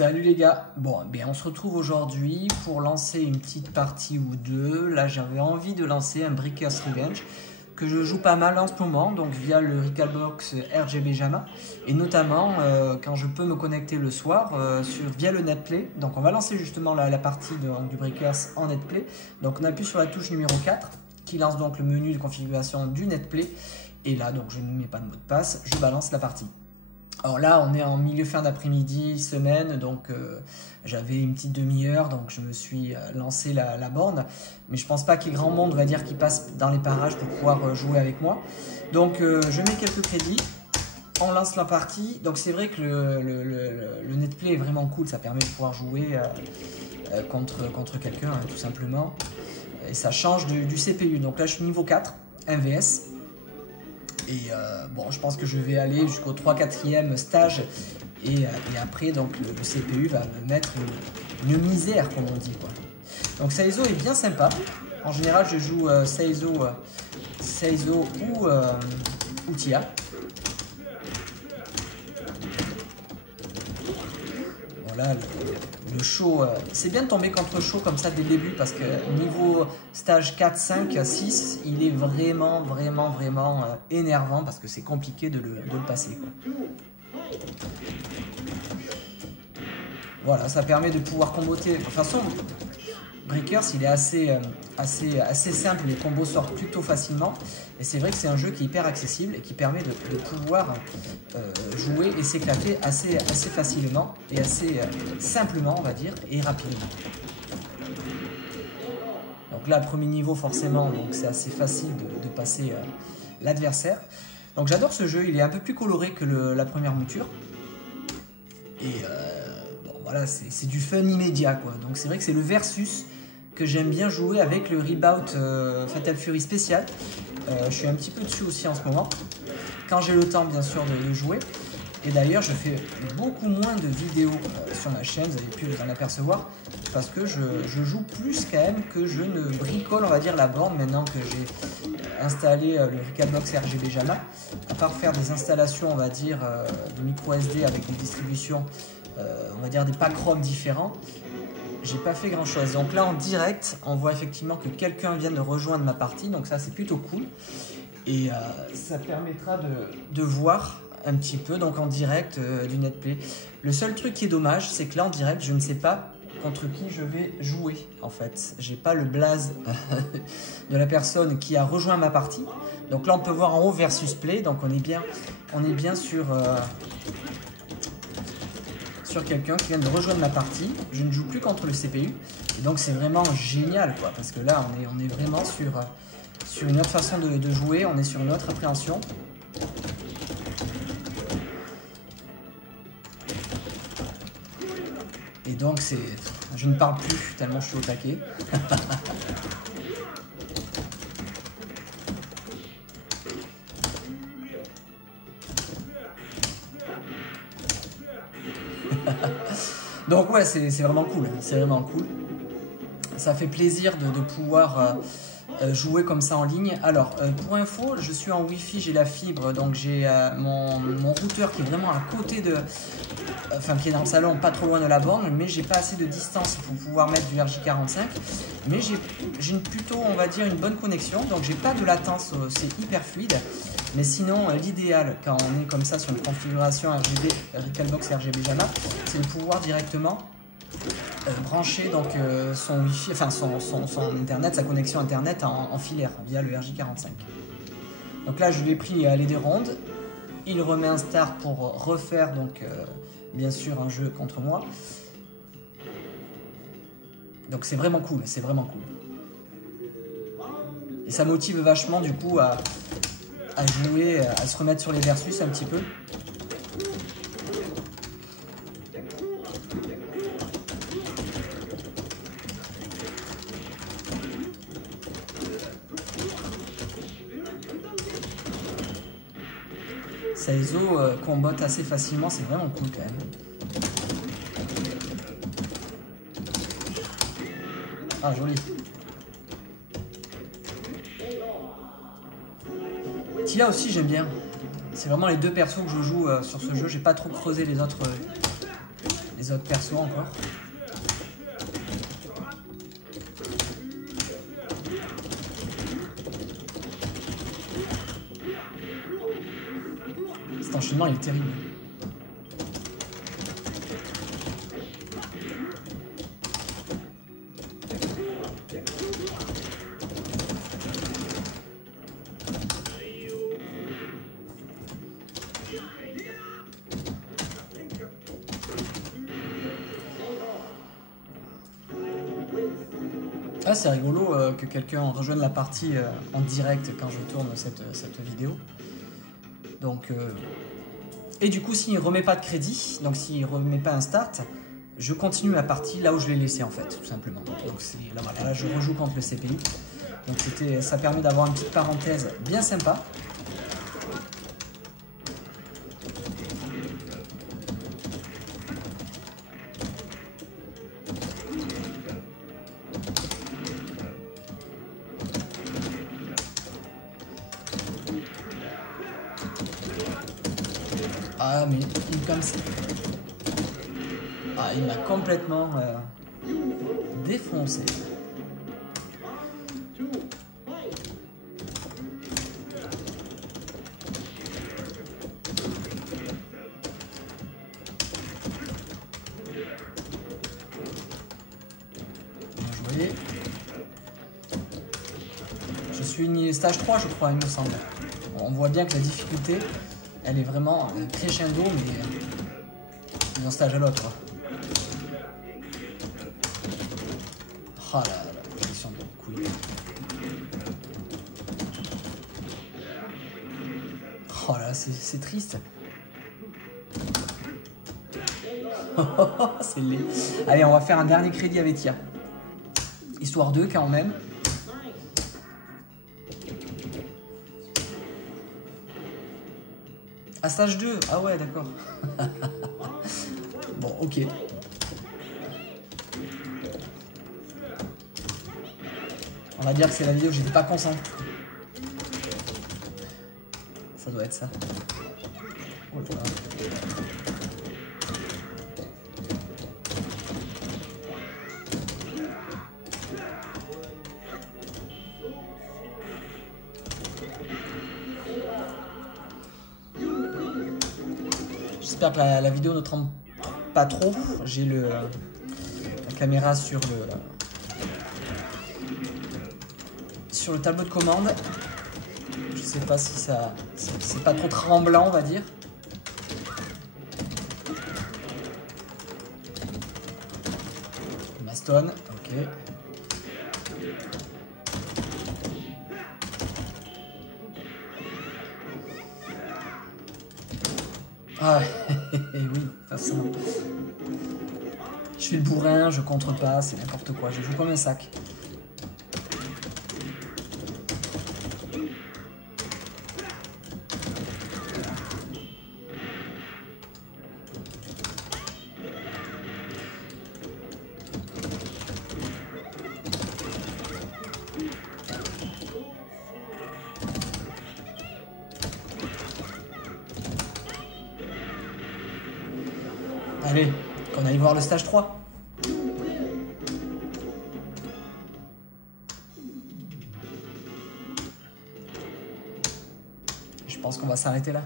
Salut les gars, bon bien on se retrouve aujourd'hui pour lancer une petite partie ou deux. Là j'avais envie de lancer un Breakers Revenge que je joue pas mal en ce moment, donc via le Recalbox RGB Jama et notamment quand je peux me connecter le soir via le Netplay. Donc on va lancer justement la partie du Breakers en Netplay. Donc on appuie sur la touche numéro 4 qui lance donc le menu de configuration du Netplay et là donc je ne mets pas de mot de passe, je balance la partie. Alors là, on est en milieu fin d'après-midi, semaine, donc j'avais une petite demi-heure, donc je me suis lancé la borne. Mais je pense pas qu'il y ait grand monde, on va dire, qui passe dans les parages pour pouvoir jouer avec moi. Donc je mets quelques crédits, on lance la partie. Donc c'est vrai que le Netplay est vraiment cool, ça permet de pouvoir jouer contre quelqu'un, hein, tout simplement. Et ça change du CPU. Donc là, je suis niveau 4, MVS. Et bon, je pense que je vais aller jusqu'au 3-4e stage et après donc le CPU va me mettre une misère comme on dit quoi. Donc Saizo est bien sympa. En général je joue Saizo ou Tia. Voilà le show, c'est bien de tomber contre show comme ça dès le début parce que niveau stage 4, 5, 6, il est vraiment énervant parce que c'est compliqué de le passer, quoi. Voilà, ça permet de pouvoir comboter. De toute façon, Breakers il est assez simple, les combos sortent plutôt facilement et c'est vrai que c'est un jeu qui est hyper accessible et qui permet de pouvoir jouer et s'éclater assez facilement et assez simplement on va dire et rapidement. Donc là premier niveau forcément, donc c'est assez facile de passer l'adversaire. Donc j'adore ce jeu, il est un peu plus coloré que la première mouture et bon, voilà, c'est du fun immédiat quoi. Donc c'est vrai que c'est le versus que j'aime bien jouer avec le Reboot Fatal Fury spécial. Je suis un petit peu dessus aussi en ce moment, quand j'ai le temps bien sûr de jouer. Et d'ailleurs je fais beaucoup moins de vidéos sur ma chaîne, vous avez pu vous en apercevoir, parce que je joue plus quand même que je ne bricole on va dire la borne maintenant que j'ai installé le Recalbox RGB Jama. À part faire des installations on va dire de micro SD avec des distributions, on va dire des packs ROM différents, j'ai pas fait grand chose. Donc là en direct on voit effectivement que quelqu'un vient de rejoindre ma partie, donc ça c'est plutôt cool et ça permettra de voir un petit peu donc en direct du Netplay. Le seul truc qui est dommage c'est que là en direct je ne sais pas contre qui je vais jouer en fait. J'ai pas le blaze de la personne qui a rejoint ma partie. Donc là on peut voir en haut versus play, donc on est bien sur quelqu'un qui vient de rejoindre ma partie. Je ne joue plus contre le CPU et donc c'est vraiment génial quoi, parce que là on est vraiment sur une autre façon de jouer, on est sur une autre appréhension. Et donc je ne parle plus tellement je suis au taquet. Donc ouais, c'est vraiment cool, c'est vraiment cool. Ça fait plaisir de pouvoir jouer comme ça en ligne. Alors, pour info, je suis en Wi-Fi, j'ai la fibre, donc j'ai mon routeur qui est vraiment à côté enfin qui est dans le salon, pas trop loin de la borne, mais j'ai pas assez de distance pour pouvoir mettre du RJ45. Mais j'ai plutôt, on va dire, une bonne connexion, donc j'ai pas de latence, c'est hyper fluide. Mais sinon, l'idéal, quand on est comme ça sur une configuration RGB, Recalbox RGB Jama, c'est de pouvoir directement brancher donc son Wi-Fi, enfin son internet, sa connexion internet en filaire via le RJ45. Donc là, je lui ai pris les rondes. Il remet un start pour refaire donc bien sûr un jeu contre moi. Donc c'est vraiment cool, c'est vraiment cool. Et ça motive vachement du coup à jouer, à se remettre sur les versus un petit peu. Saizo combotte assez facilement, c'est vraiment cool quand même. Ah joli. Tia aussi j'aime bien. C'est vraiment les deux persos que je joue sur ce jeu. J'ai pas trop creusé les autres les autres persos encore. Cet enchaînement il est terrible. Ah, c'est rigolo que quelqu'un rejoigne la partie en direct quand je tourne cette vidéo. Donc, et du coup, s'il ne remet pas de crédit, donc s'il ne remet pas un start, je continue la partie là où je l'ai laissé en fait, tout simplement. Donc là, voilà, là je rejoue contre le CPU. Donc ça permet d'avoir une petite parenthèse bien sympa. Ah mais il comme ça. Ah il m'a complètement défoncé. Bien joué. Je suis stage 3 je crois il me semble. Bon, on voit bien que la difficulté elle est vraiment crescendo, mais d'un stage à l'autre. Oh la position de couille. Oh là, c'est triste. C'est laid. Allez, on va faire un dernier crédit avec IA. Histoire 2 quand même. Ah, stage 2. Ah ouais, d'accord. Bon, ok. On va dire que c'est la vidéo où j'étais pas concentré. Ça doit être ça. Oh là là. J'espère que la vidéo ne tremble pas trop. J'ai la caméra sur le tableau de commande. Je sais pas si ça c'est pas trop tremblant, on va dire. Maston, ok. Ah oui, forcément. Je fais le bourrin, je contre pas, c'est n'importe quoi. Je joue comme un sac. Allez, qu'on aille voir le stage 3. Je pense qu'on va s'arrêter là.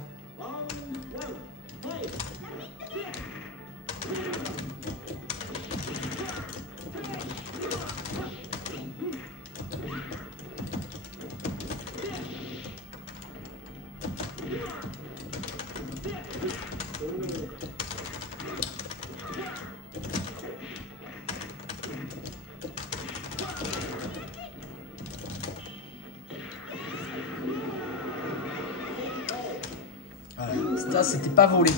Voilà, c'était pas volé.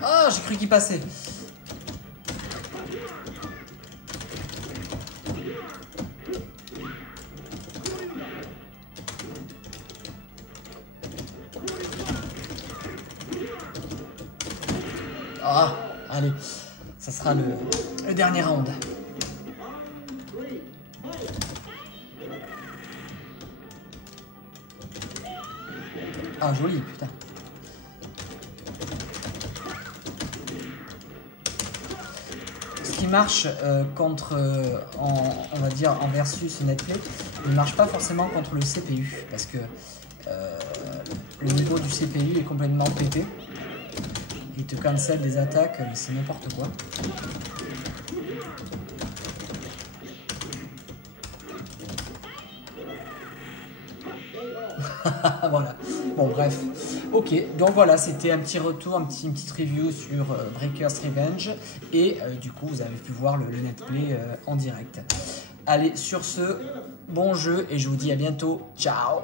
Ah, j'ai cru qu'il passait. Allez, ça sera le dernier round. Ah, joli, putain. Ce qui marche contre, on va dire, en versus netplay, il ne marche pas forcément contre le CPU, parce que le niveau du CPU est complètement pété. Il te cancelle des attaques, mais c'est n'importe quoi. Voilà. Bon, bref. Ok, donc voilà, c'était un petit retour, une petite review sur Breaker's Revenge. Et du coup, vous avez pu voir le netplay en direct. Allez, sur ce, bon jeu et je vous dis à bientôt. Ciao!